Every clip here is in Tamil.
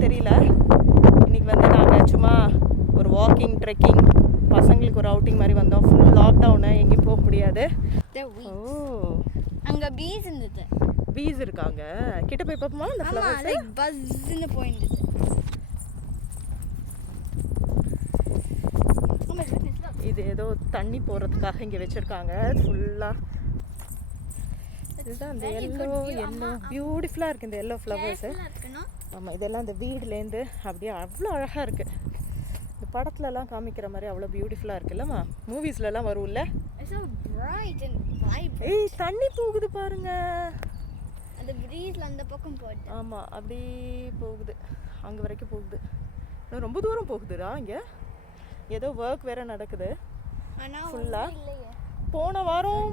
இருக்குன்னு தெரியல. இன்றைக்கி வந்து நாங்கள் சும்மா ஒரு வாக்கிங் ட்ரெக்கிங் பசங்களுக்கு ஒரு அவுட்டிங் மாதிரி வந்தோம். ஃபுல் லாக்டவுனு, எங்கேயும் போக முடியாது. ஓ, அங்கே பீஸ் இருந்தது. பீஸ் இருக்காங்க. கிட்ட போய் பார்ப்போமா அந்த ஃப்ளவர்ஸ்? பஸ்ன்னு போயிருந்தது. இது ஏதோ தண்ணி போகிறதுக்காக இங்கே வச்சுருக்காங்க ஃபுல்லாக. இதுதான் இந்த எல்லோ பியூட்டிஃபுல்லாக இருக்குது இந்த எல்லோ ஃப்ளவர்ஸு. ஆமாம், இதெல்லாம் இந்த வீடுலேருந்து அப்படியே அவ்வளோ அழகாக இருக்குது. இந்த படத்துலலாம் காமிக்கிற மாதிரி அவ்வளோ பியூட்டிஃபுல்லாக இருக்குல்லம்மா, மூவிஸ்லலாம் வரும்ல. ஏய், தண்ணி போகுது பாருங்க. அந்த ப்ரீஸ்ல அந்த பக்கம் போகுது. ஆமாம், அப்படி போகுது, அங்கே வரைக்கும் போகுது. இன்னும் ரொம்ப தூரம் போகுதுடா. இங்கே ஏதோ ஒர்க் வேறு நடக்குது ஃபுல்லாக. போன வாரம்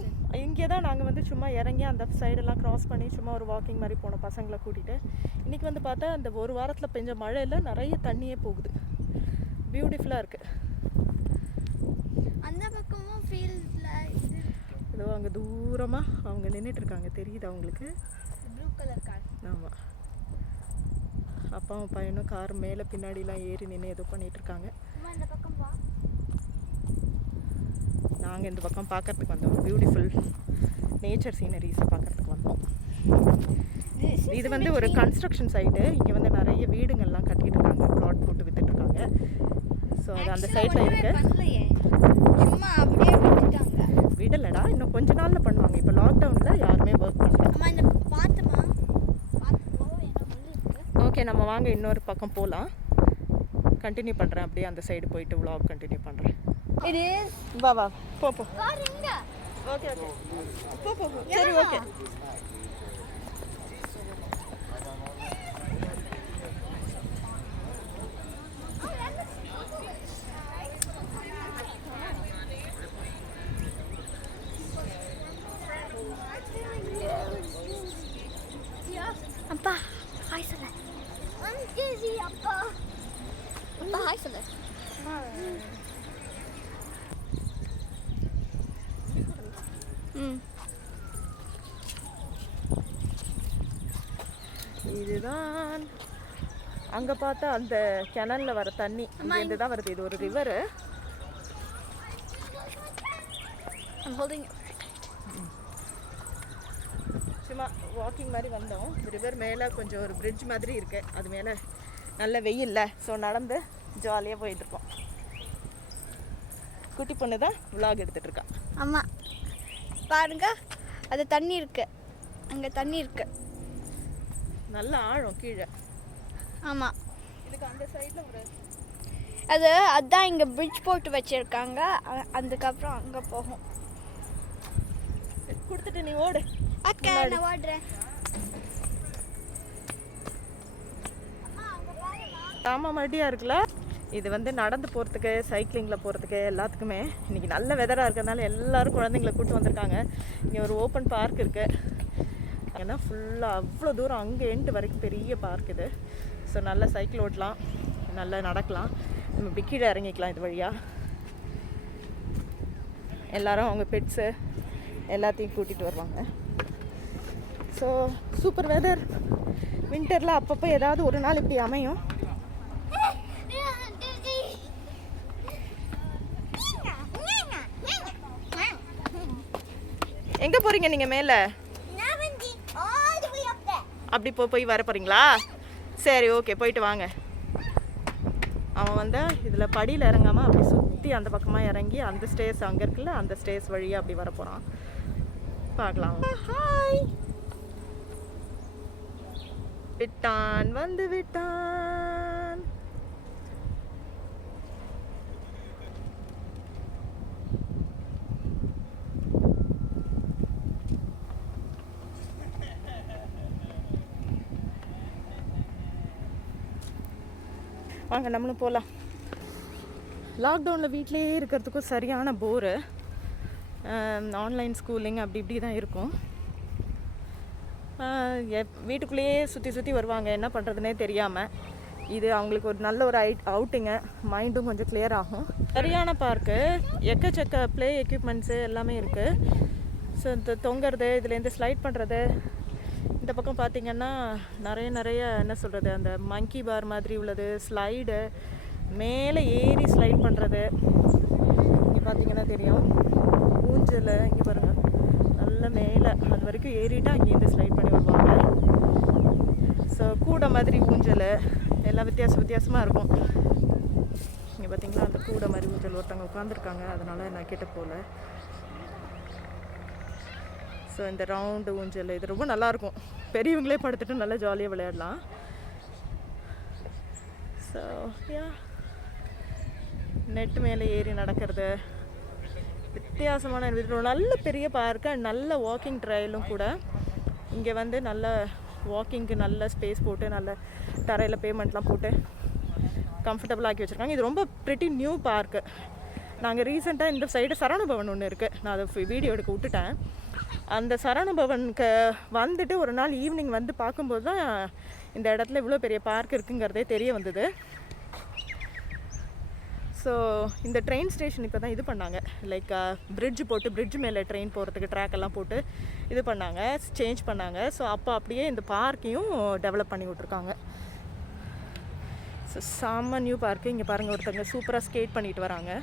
இங்கே தான் நாங்கள் வந்து சும்மா இறங்கி அந்த சைடெல்லாம் க்ராஸ் பண்ணி சும்மா ஒரு வாக்கிங் மாதிரி போனோம் பசங்களை கூட்டிகிட்டு. இன்றைக்கி வந்து பார்த்தா அந்த ஒரு வாரத்தில் பெஞ்ச மழையில் நிறைய தண்ணியே போகுது. பியூட்டிஃபுல்லாக இருக்குது. அந்த பக்கமும் ஃபீல்ட்ல இது ஏதோ அங்கே தூரமாக அவங்க நின்றுட்டுருக்காங்க, தெரியுது அவங்களுக்கு? Blue colour car. ஆமாம், அப்பாவும் பையனும் கார் மேலே பின்னாடிலாம் ஏறி நின்று ஏதோ பண்ணிகிட்ருக்காங்க. இந்த பக்கம் வா. நாங்கள் இந்த பக்கம் பார்க்குறதுக்கு வந்தோம், பியூட்டிஃபுல் நேச்சர் சீனரிஸை பார்க்குறதுக்கு வந்தோம். இது வந்து ஒரு கன்ஸ்ட்ரக்ஷன் சைட்டு. இங்கே வந்து நிறைய வீடுங்கள்லாம் கட்டிகிட்டு இருக்காங்க, ப்ளாட் போட்டு விற்றுட்ருக்காங்க. ஸோ அது அந்த சைடில் இருக்குது. சும்மா அப்படியே விட்டுட்டாங்க. விடலடா, இன்னும் கொஞ்ச நாளில் பண்ணுவாங்க. இப்போ லாக்டவுனில் யாருமே ஒர்க் பண்ணல. ஓகே, நம்ம வாங்க இன்னொரு பக்கம் போகலாம். கண்டினியூ பண்ணுறேன், அப்படியே அந்த சைடு போயிட்டு விலாக் கண்டினியூ பண்ணுறேன். வா வா, போ போ. ஓகே ஓகே, போ போ போ. சரி, ஓகே. அப்பா ஹாய் சொல்லு. அப்பா அப்பா ஹாய் சொல்லு. இதுதான் அங்கே பார்த்தா அந்த கிணலில் வர தண்ணி இங்கேருந்து தான் வருது. இது ஒரு ரிவரு. சும்மா வாக்கிங் மாதிரி வந்தோம். ரிவர் மேலே கொஞ்சம் ஒரு பிரிட்ஜ் மாதிரி இருக்கு, அது மேலே நல்ல வெயில்ல, ஸோ நடந்து ஜாலியாக போயிட்டுருக்கோம். குட்டி பொண்ணு தான் விலாக் எடுத்துகிட்டு இருக்கா. ஆமாம், பாருங்க, அது தண்ணி இருக்கு, அங்கே தண்ணி இருக்கு, நல்ல ஆழம் கீழே. ஆமாம், இதுக்கு அந்த சைடில் ஒரு அதான் இங்கே பிரிட்ஜ் போட்டு வச்சுருக்காங்க. அதுக்கப்புறம் அங்கே போகும். கொடுத்துட்டு நீ ஓடு. அக்கா, நான் ஓடுறேன். ஆமாம், மடியாக இருக்குல்ல. இது வந்து நடந்து போகிறதுக்கு, சைக்கிளிங்கில் போகிறதுக்கு எல்லாத்துக்குமே இன்றைக்கி நல்ல வெதராக இருக்கிறதுனால எல்லோரும் குழந்தைங்கள கூப்பிட்டு வந்திருக்காங்க. இங்கே ஒரு ஓப்பன் பார்க் இருக்குது. ஏன்னா ஃபுல்லாக அவ்வளோ தூரம் அங்கே எண்டு வரைக்கும் பெரிய பார்க் இது. ஸோ நல்லா சைக்கிள் ஓட்டலாம், நல்லா நடக்கலாம். நம்ம இப்படி கீழே இறங்கிக்கலாம் இது வழியாக. எல்லோரும் அவங்க பெட்ஸு எல்லாத்தையும் கூட்டிகிட்டு வருவாங்க. So super weather. வின்டரில் அப்பப்போ ஏதாவது ஒரு நாள் இப்படி அமையும். எங்கே போகிறீங்க நீங்கள்? மேலே அப்படி போய் வர போகிறீங்களா? சரி, ஓகே, போயிட்டு வாங்க. அவன் வந்து இதில் படியில் இறங்காமல் அப்படி சுற்றி அந்த பக்கமாக இறங்கி அந்த ஸ்டேஸ் அங்கே இருக்குல்ல, அந்த ஸ்டேஸ் வழியாக அப்படி வர போகிறான். பார்க்கலாம். ஹாய், விட்டான், வந்து விட்டான். வாங்க நம்மளும் போகலாம். லாக்டவுனில் வீட்டிலேயே இருக்கிறதுக்கும் சரியான போரு. ஆன்லைன் ஸ்கூலிங் அப்படி இப்படி தான் இருக்கும். வீட்டுக்குள்ளேயே சுற்றி வருவாங்க, என்ன பண்ணுறதுனே தெரியாமல். இது அவங்களுக்கு ஒரு நல்ல ஒரு அவுட்டிங்கு, மைண்டும் கொஞ்சம் கிளியர் ஆகும். சரியான பார்க்கு, எக்கச்சக்க ப்ளே எக்யூப்மெண்ட்ஸு எல்லாமே இருக்குது. ஸோ இந்த தொங்குறது, இதுலேருந்து ஸ்லைட் பண்ணுறது, இந்த பக்கம் பார்த்தீங்கன்னா நிறைய என்ன சொல்கிறது, அந்த மங்கி பார் மாதிரி உள்ளது, ஸ்லைடு மேலே ஏறி ஸ்லைட் பண்ணுறது. இங்கே பார்த்தீங்கன்னா தெரியும் ஊஞ்சல். இங்கே பாருங்கள், நல்ல மேலே அது வரைக்கும் ஏறிட்டா அங்கேருந்து ஸ்லைட் பண்ணி வருவாங்க. ஸோ கூடை மாதிரி ஊஞ்சல் எல்லாம் வித்தியாசமாக இருக்கும். இங்கே பார்த்தீங்களா அந்த கூடை மாதிரி ஊஞ்சல் ஒருத்தவங்க உட்காந்துருக்காங்க, அதனால் நான் கிட்ட போகல. ஸோ இந்த ரவுண்டு ஊஞ்சல் இது ரொம்ப நல்லாயிருக்கும், பெரியவங்களே படுத்துட்டு நல்லா ஜாலியாக விளையாடலாம். ஸோ நெட்டு மேலே ஏறி நடக்கிறது வித்தியாசமான நல்ல பெரிய பார்க்கு, நல்ல வாக்கிங் ட்ரையலும் கூட. இங்கே வந்து நல்ல வாக்கிங்க்கு நல்ல ஸ்பேஸ் போட்டு நல்ல தரையில் பேமெண்ட்லாம் போட்டு கம்ஃபர்டபுளாக ஆக்கி வச்சுருக்காங்க. இது ரொம்ப ப்ரிட்டி நியூ பார்க்கு. நாங்கள் ரீசெண்டாக இந்த சைடு சரவணபவன் ஒன்று இருக்குது, நான் அதை வீடியோ எடுக்க விட்டுட்டேன். அந்த சரவணபவனுக்கு வந்துட்டு ஒரு நாள் ஈவினிங் வந்து பார்க்கும்போது தான் இந்த இடத்துல இவ்வளோ பெரிய பார்க் இருக்குங்கிறதே தெரிய வந்தது. ஸோ இந்த ட்ரெயின் ஸ்டேஷன் இப்போ தான் இது பண்ணாங்க, லைக் பிரிட்ஜ் போட்டு பிரிட்ஜ் மேலே ட்ரெயின் போகிறதுக்கு ட்ராக் எல்லாம் போட்டு இது பண்ணாங்க, சேஞ்ச் பண்ணாங்க. ஸோ அப்போ அப்படியே இந்த பார்க்கையும் டெவலப் பண்ணி விட்ருக்காங்க. ஸோ செம்ம நியூ பார்க்கு. இங்கே பாருங்கள், ஒருத்தங்க சூப்பராக ஸ்கேட் பண்ணிட்டு வராங்க.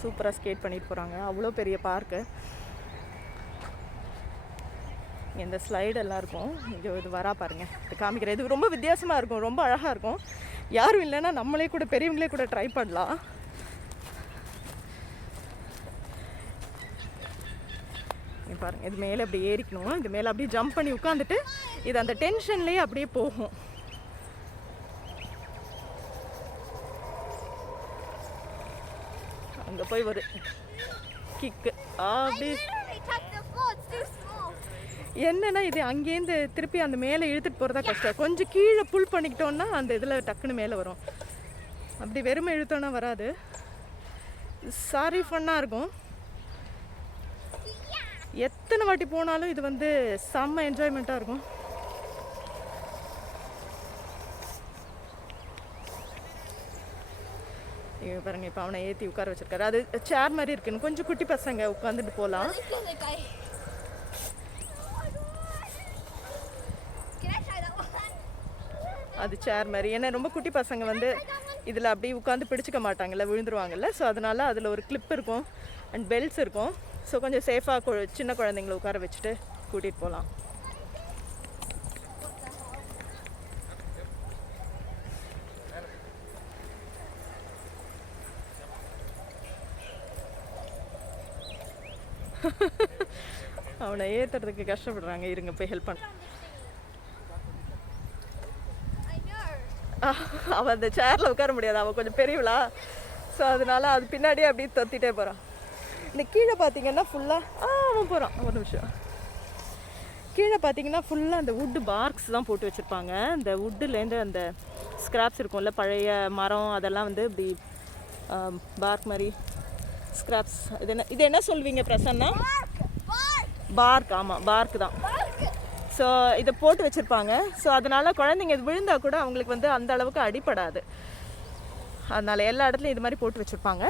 சூப்பராக ஸ்கேட் பண்ணிட்டு போகிறாங்க. அவ்வளோ பெரிய பார்க்கு. இந்த ஸ்லைடு எல்லாம் இருக்கும். இது வரா பாருங்கள், இது காமிக்கிறேன். இது ரொம்ப வித்தியாசமாக இருக்கும், ரொம்ப அழகாக இருக்கும். யாரும் இல்லைன்னா நம்மளே கூட பெரியவங்களே கூட ட்ரை பண்ணலாம். பாருங்கள், இது மேலே அப்படி ஏறிக்கணும், இது மேலே அப்படியே ஜம்ப் பண்ணி உட்காந்துட்டு இது அந்த டென்ஷன்லேயே அப்படியே போகும். அங்கே போய் ஒரு கிக்கு அப்படி. என்னன்னா இது அங்கேருந்து திருப்பி அந்த மேலே இழுத்துட்டு போகிறதா கஷ்டம். கொஞ்சம் கீழே புல் பண்ணிக்கிட்டோன்னா அந்த இதில் டக்குன்னு மேலே வரும். அப்படி வெறுமை இழுத்தோன்னா வராது. சாரி ஃபன்னாக இருக்கும். எத்தனை வாட்டி போனாலும் இது வந்து செம்ம என்ஜாய்மெண்ட்டாக இருக்கும். பாருங்க, இப்போ அவனை ஏற்றி உட்கார வச்சிருக்காரு. அது சேர் மாதிரி இருக்குன்னு கொஞ்சம் குட்டி பசங்க உட்காந்துட்டு போகலாம். அது சேர் மாதிரி, ஏன்னா ரொம்ப குட்டி பசங்க வந்து இதில் அப்படியே உட்காந்து பிடிச்சிக்க மாட்டாங்கல்ல, விழுந்துருவாங்கல்ல. ஸோ அதனால அதில் ஒரு கிளிப் இருக்கும் அண்ட் பெல்ட்ஸ் இருக்கும். ஸோ கொஞ்சம் சேஃபாக சின்ன குழந்தைங்களை உட்கார வச்சுட்டு கூட்டிகிட்டு போகலாம். அவனை ஏற்றுறதுக்கு கஷ்டப்படுறாங்க. இருங்க போய் ஹெல்ப் பண்ண. அவன் அந்த சேரில் உட்கார முடியாது, அவன் கொஞ்சம் பெரியவளா. ஸோ அதனால அது பின்னாடியே அப்படியே தொத்திட்டே போகிறான். இந்த கீழே பார்த்தீங்கன்னா ஃபுல்லாக அவன் போகிறான். ஒரு நிமிஷம். கீழே பார்த்தீங்கன்னா ஃபுல்லாக அந்த வுட்டு பார்க்ஸ் தான் போட்டு வச்சுருப்பாங்க. அந்த வுட்டுலேருந்து அந்த ஸ்க்ராப்ஸ் இருக்கும்ல, பழைய மரம், அதெல்லாம் வந்து இப்படி பார்க் மாதிரி ஸ்க்ராப்ஸ். இது என்ன சொல்வீங்க பிரசன்னா? பார்க். ஆமாம், பார்க் தான். ஸோ இதை போட்டு வச்சுருப்பாங்க. ஸோ அதனால் குழந்தைங்க இது விழுந்தால் கூட அவங்களுக்கு வந்து அந்த அளவுக்கு அடிப்படாது. அதனால் எல்லா இடத்துலையும் இது மாதிரி போட்டு வச்சுருப்பாங்க.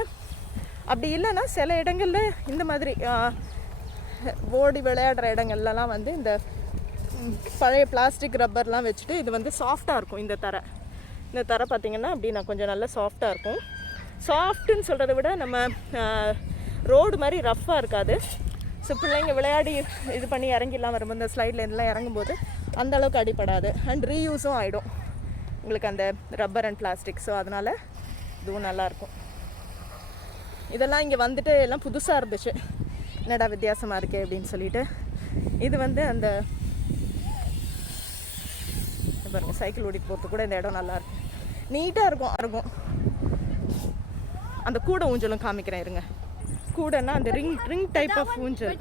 அப்படி இல்லைன்னா சில இடங்களில் இந்த மாதிரி ஓடி விளையாடுற இடங்கள்லாம் வந்து இந்த பழைய பிளாஸ்டிக் ரப்பர்லாம் வச்சுட்டு இது வந்து சாஃப்டாக இருக்கும். இந்த தரை பார்த்திங்கன்னா அப்படி நான் கொஞ்சம் நல்லா சாஃப்டாக இருக்கும். சாஃப்ட்டுன்னு சொல்கிறத விட நம்ம ரோடு மாதிரி ரஃப்பாக இருக்காது. ஸோ பிள்ளைங்க விளையாடி இது பண்ணி இறங்கிடலாம் வரும்போது இந்த ஸ்லைடில் இதெல்லாம் இறங்கும்போது அந்த அளவுக்கு அடிப்படாது. அண்ட் ரீயூஸும் ஆகிடும் உங்களுக்கு அந்த ரப்பர் அண்ட் பிளாஸ்டிக். ஸோ அதனால் இதுவும் நல்லாயிருக்கும். இதெல்லாம் இங்கே வந்துட்டு எல்லாம் புதுசாக இருந்துச்சு, என்னடா வித்தியாசமாக இருக்கே அப்படின்னு சொல்லிட்டு. இது வந்து அந்த பாருங்க, சைக்கிள் ஓடிட்டு போகிறது கூட இந்த இடம் நல்லாயிருக்கும், நீட்டாக இருக்கும். அந்த கூடை ஊஞ்சலும் காமிக்கிறேன் இருங்க. கூடைன்னா அந்த ரிங் டைப் ஆஃப் ஊஞ்சல்.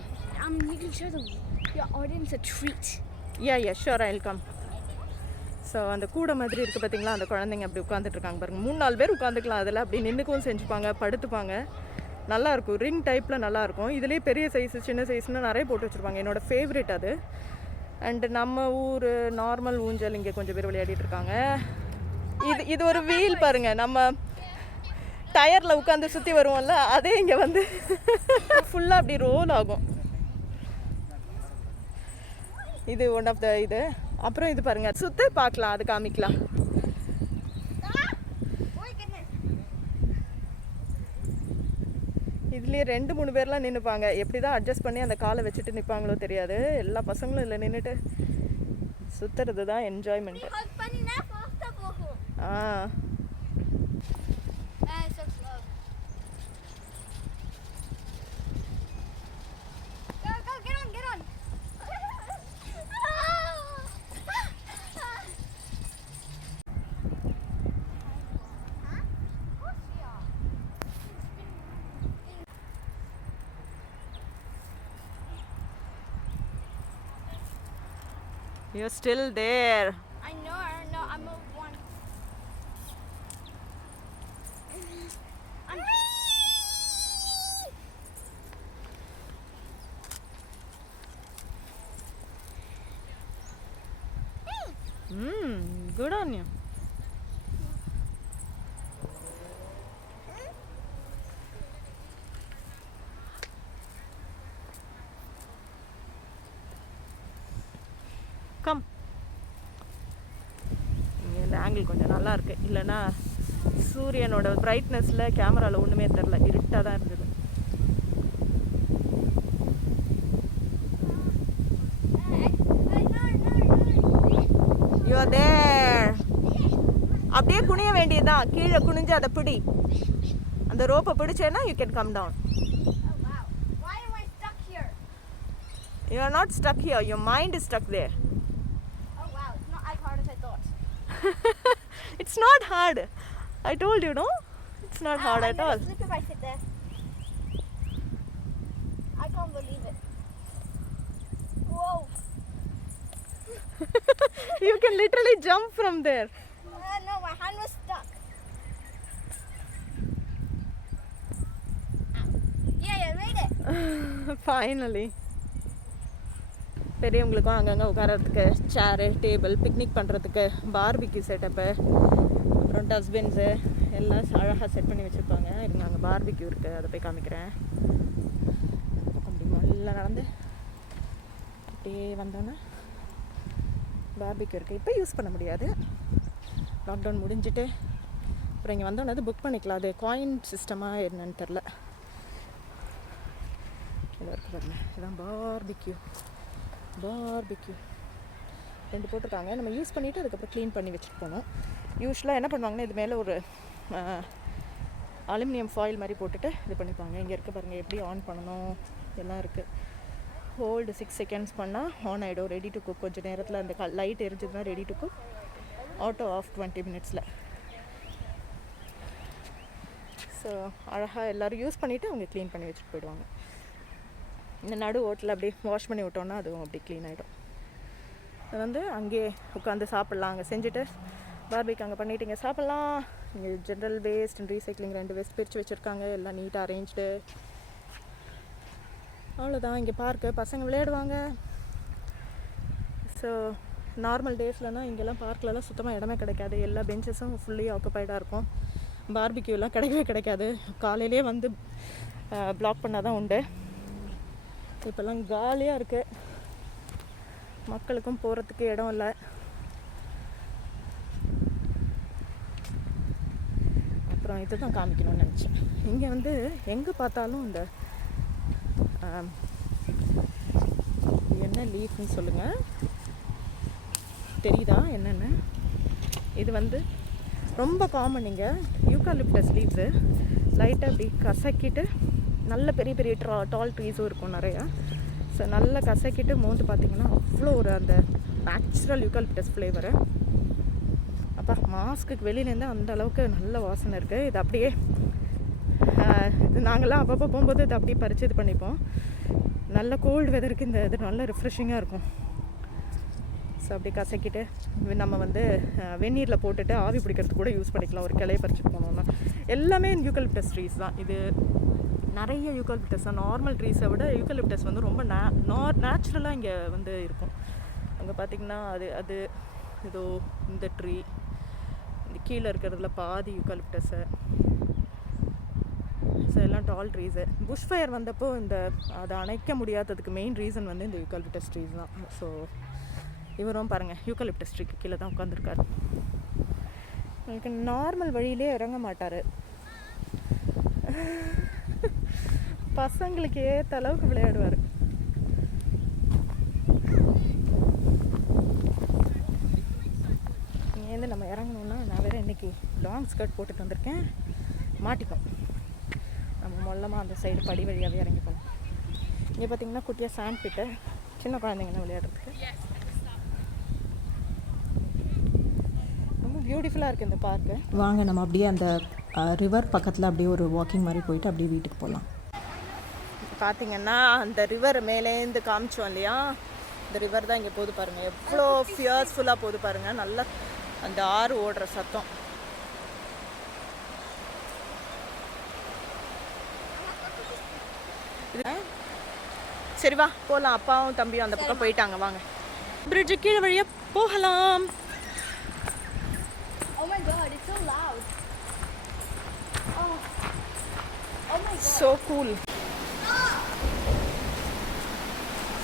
Yeah, sure, I'll come. So அந்த கூடை மாதிரி இருக்குது பார்த்தீங்களா, அந்த குழந்தைங்க அப்படி உட்காந்துட்ருக்காங்க பாருங்கள். 3-4 பேர் உட்காந்துக்கலாம் அதில். அப்படி நின்றுக்கும் செஞ்சுப்பாங்க, படுத்துப்பாங்க. நல்லாயிருக்கும், ரிங் டைப்பில் நல்லாயிருக்கும். இதுலேயே பெரிய சைஸு சின்ன சைஸ்னு நிறைய போட்டு வச்சுருப்பாங்க. என்னோடய ஃபேவரெட் அது. அண்டு நம்ம ஊர் நார்மல் ஊஞ்சல் இங்கே கொஞ்சம் பேர் விளையாடிட்டு இருக்காங்க. இது ஒரு வீல் பாருங்க, நம்ம டயரில் உட்காந்து சுற்றி வருவோம்ல, அதே இங்கே வந்து ஃபுல்லாக அப்படி ரோல் ஆகும். இது ஒன் ஆஃப் த இது. அப்புறம் இது பாருங்க, சுற்றி பார்க்கலாம், அது காமிக்கலாம். இதுலேயே 2-3 பேர்லாம் நின்றுப்பாங்க. எப்படி தான் அட்ஜஸ்ட் பண்ணி அந்த காலை வச்சுட்டு நிற்பாங்களோ தெரியாது. எல்லா பசங்களும் இதில் நின்றுட்டு சுற்றுறது தான் என்ஜாய்மெண்ட்டு. ஆ You're still there. I know, I'm a one. Good on you. Come. இந்த ஆங்கிள் கொஞ்சம் நல்லா இருக்கு. இல்லைன்னா சூரியனோட பிரைட்னஸ்ல கேமராவில் ஒன்றுமே தெரில, இருட்டாக தான் இருந்தது. You're there. அப்படியே குனிய வேண்டியதுதான். கீழே குனிஞ்சு அதை பிடி. அந்த ரோப்பை பிடிச்சேன்னா you can come down. Oh wow. Why am I stuck here? You are not stuck here. Your mind is stuck there. Oh wow, it's not as hard as I thought. It's not hard. I told you, no? It's not hard at all. Look if I sit there. I can't believe it. Whoa. You can literally jump from there. No, my hand was stuck. Yeah, I made it. Finally. பெரியவங்களுக்கும் அங்கங்கே உட்காரத்துக்கு சேரு, டேபிள், பிக்னிக் பண்ணுறதுக்கு பார்பிக்யூ செட்டப்பு, அப்புறம் டஸ்ட்பின்ஸு எல்லாம் அழகாக செட் பண்ணி வச்சுருப்பாங்க. இருங்க, அங்கே பார்பிக்யூ இருக்குது, அதை போய் காமிக்கிறேன். அப்படி நல்லா நடந்து அப்படியே வந்தோன்னே பார்பிக்யூ இருக்குது. இப்போ யூஸ் பண்ண முடியாது, லாக்டவுன் முடிஞ்சிட்டு. அப்புறம் இங்கே வந்தோன்னே அது புக் பண்ணிக்கலாம். அது காயின் சிஸ்டமாக என்னன்னு தெரில. இதாக இருக்குது பாருங்க, இதுதான் பார்பிக்யூ. 2 போட்டிருக்காங்க. நம்ம யூஸ் பண்ணிவிட்டு அதுக்கப்புறம் க்ளீன் பண்ணி வச்சுட்டு போகணும். யூஸ்வலாக என்ன பண்ணுவாங்கன்னா, இது மேலே ஒரு அலுமினியம் ஃபாயில் மாதிரி போட்டுட்டு இது பண்ணிப்பாங்க. இங்கே இருக்க பாருங்கள், எப்படி ஆன் பண்ணணும் எல்லாம் இருக்குது. ஹோல்டு 6 செகண்ட்ஸ் பண்ணால் ஆன் ஆகிடும், ரெடி டு குக். கொஞ்சம் நேரத்தில் அந்த லைட் எரிஞ்சதுன்னா ready to cook. Auto off 20 மினிட்ஸில். ஸோ அழகாக எல்லோரும் யூஸ் பண்ணிவிட்டு அவங்க க்ளீன் பண்ணி வச்சுட்டு போயிடுவாங்க. இந்த நடு ஓட்டில் அப்படி வாஷ் பண்ணி விட்டோன்னா அதுவும் அப்படி க்ளீன் ஆகிடும். அது வந்து அங்கேயே உட்காந்து சாப்பிட்லாம். அங்கே செஞ்சுட்டு பார்பிக்யூ அங்கே பண்ணிவிட்டு இங்கே சாப்பிட்லாம். இங்கே general waste and recycling 2 waste பிரித்து வச்சுருக்காங்க, எல்லாம் நீட்டாக அரேஞ்ச்டு. அவ்வளோதான். இங்கே பார்க்கு, பசங்க விளையாடுவாங்க. ஸோ நார்மல் டேஸ்லனா இங்கெல்லாம் பார்க்கிலலாம் சுத்தமாக இடமே கிடைக்காது. எல்லா பெஞ்சஸும் ஃபுல்லி ஆக்குப்பைடாக இருக்கும். பார்பிக்யூலாம் கிடைக்கவே கிடைக்காது. காலையிலே வந்து பிளாக் பண்ணால் தான் உண்டு. இப்போல்லாம் காலியாக இருக்குது, மக்களுக்கும் போகிறதுக்கு இடம் இல்லை. அப்புறம் இது தான் காமிக்கணும்னு நினச்சேன். இங்கே வந்து எங்கே பார்த்தாலும் இந்த என்ன லீஃப்னு சொல்லுங்கள், தெரியுதா என்னென்னு? இது வந்து ரொம்ப காமன் இங்கே. யூகாலிப்டஸ் லீவ்ஸு லைட்டாக அப்படி கசக்கிட்டு, நல்ல பெரிய பெரிய டால் ட்ரீஸும் இருக்கும் நிறையா. ஸோ நல்லா கசக்கிட்டு மோந்து பார்த்திங்கன்னா அவ்வளோ ஒரு அந்த நேச்சுரல் யூகாலிப்டஸ் ஃப்ளேவரு. அப்போ மாஸ்க்குக்கு வெளியிலேருந்து அந்த அளவுக்கு நல்ல வாசனை இருக்குது. இது அப்படியே இது நாங்கள்லாம் அப்பப்போ போகும்போது இது அப்படியே பறித்து இது பண்ணிப்போம். நல்ல கோல்டு வெதருக்கு இந்த இது நல்ல ரிஃப்ரெஷிங்காக இருக்கும். ஸோ அப்படி கசக்கிட்டு நம்ம வந்து வெந்நீரில் போட்டுட்டு ஆவி பிடிக்கிறதுக்கு கூட யூஸ் பண்ணிக்கலாம். ஒரு கிளையை பறிச்சுட்டு போனோம்னா எல்லாமே யூகலிப்டஸ் ட்ரீஸ் தான். இது நிறைய யூகலிப்டஸ் தான். நார்மல் ட்ரீஸை விட யூகலிப்டஸ் வந்து ரொம்ப நேச்சுரலாக இங்கே வந்து இருக்கும். அங்கே பார்த்திங்கன்னா அது இதோ இந்த ட்ரீ, இந்த கீழே இருக்கிறதுல பாதி யூக்கலிப்டஸு. ஸோ எல்லாம் டால் ட்ரீஸு. புஷ் ஃபயர் வந்தப்போ அதை அணைக்க முடியாததுக்கு மெயின் ரீசன் வந்து இந்த யூக்கலிப்டஸ் ட்ரீஸ் தான். ஸோ இவரும் பாருங்கள் யூக்கலிப்டஸ் ட்ரீக்கு கீழே தான் உட்காந்துருக்காரு. உங்களுக்கு நார்மல் வழியிலே இறங்க மாட்டார். பசங்களுக்கு ஏற்ற அளவுக்கு விளையாடுவார். இங்கேருந்து நம்ம இறங்கணுன்னா நான் வேறு இன்றைக்கி லாங் ஸ்கர்ட் போட்டுட்டு வந்திருக்கேன், மாட்டிக்கும். நம்ம மொல்லமாக அந்த சைடு படி வழியாகவே இறங்கி போகணும். இங்கே பார்த்தீங்கன்னா குட்டியாக சாண்ட் பிட்டு, சின்ன குழந்தைங்கன்னா விளையாடுறதுக்கு ரொம்ப பியூட்டிஃபுல்லாக இருக்குது இந்த பார்க்கு. வாங்க நம்ம அப்படியே அந்த ரிவர் பக்கத்தில் அப்படியே ஒரு வாக்கிங் மாதிரி போயிட்டு அப்படியே வீட்டுக்கு போகலாம். பார்த்தீங்கன்னா அந்த ரிவர் மேலேருந்து காமிச்சோம் இல்லையா, இந்த ரிவர் தான் இங்கே போகுது பாருங்கள். எவ்வளோ ஃபியர்ஸ்ஃபுல்லாக போகுது பாருங்கள். நல்லா அந்த ஆறு ஓடுற சத்தம். சரி வா போகலாம். அப்பாவும் தம்பியும் அந்த பக்கம் போயிட்டாங்க. வாங்க பிரிட்ஜு கீழே வழியாக போகலாம். Oh my god, it's so loud. Oh my god. So cool.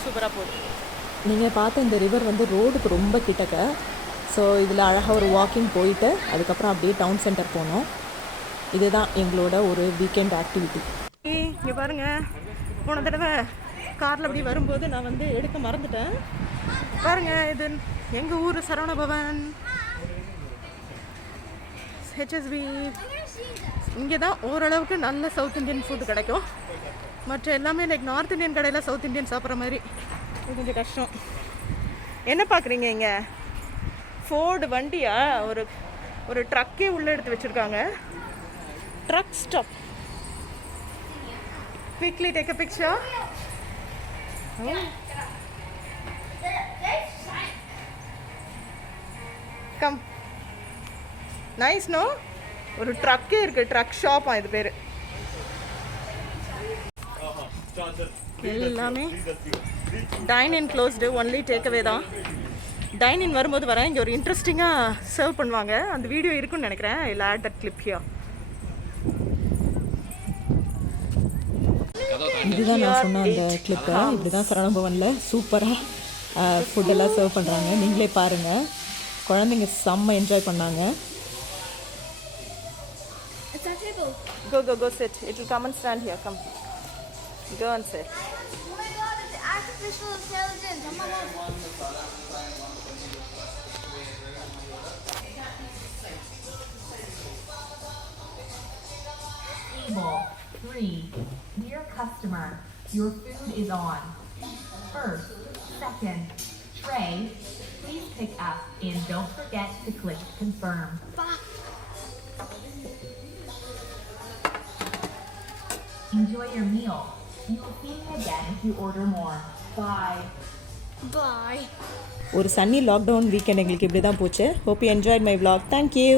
சூப்பராக போகுது. நீங்கள் பார்த்த இந்த ரிவர் வந்து ரோடுக்கு ரொம்ப கிட்டக்க. ஸோ இதில் அழகாக ஒரு வாக்கிங் போயிட்டு அதுக்கப்புறம் அப்படியே டவுன் சென்டர் போனோம். இதுதான் எங்களோட ஒரு வீக்கெண்ட் ஆக்டிவிட்டி. இங்கே பாருங்கள், போன தடவை காரில் அப்படி வரும்போது நான் வந்து எடுக்க மறந்துட்டேன். பாருங்கள், இது எங்கள் ஊர் சரவணபவன் ஹெச்எஸ்பி. இங்கே தான் ஓரளவுக்கு நல்ல சவுத் இண்டியன் ஃபுட்டு கிடைக்கும். மற்ற எல்லாமே லைக் நார்த் இந்தியன் கடையில் சவுத் இண்டியன் சாப்பிட்ற மாதிரி இது கொஞ்சம் கஷ்டம். என்ன பார்க்குறீங்க? இங்கே ஃபோர்டு வண்டியா ஒரு ட்ரக்கே உள்ளே எடுத்து வச்சுருக்காங்க. Truck stop. Quickly take a picture. Oh. Come. Nice, no? ஒரு ட்ரக்கே இருக்கு. ட்ரக் ஷாப்பா இது பேரு. எல்லாமே dine in closed, only take away தான். டைன் இன் வரும்போது வரேன். இங்கே ஒரு இன்ட்ரெஸ்டிங்காக சர்வ் பண்ணுவாங்க. அந்த வீடியோ இருக்குன்னு நினைக்கிறேன். இல்லை ஆட் தட் கிளிப் ஹியர். இதுதான் நான் சொன்ன அந்த கிளிப்பு. இப்படி தான் சரவணபவனில் சூப்பராக ஃபுட்டெல்லாம் சர்வ் பண்ணுறாங்க. நீங்களே பாருங்கள், குழந்தைங்க செம்ம என்ஜாய் பண்ணாங்க. Go sit. It will come and stand here. Come. Go and sit. Oh my god, it's artificial intelligence. Oh my god. 3. Dear customer, your food is on. First, second, tray, please pick up and don't forget to click confirm. Enjoy your meal. You will see me again if you order more. Bye. Bye. ஒரு சன்னி லாக்டவுன் வீக்கெண்ட் எங்களுக்கு இப்படி தான் போச்சு. Hope you enjoyed my vlog. Thank you.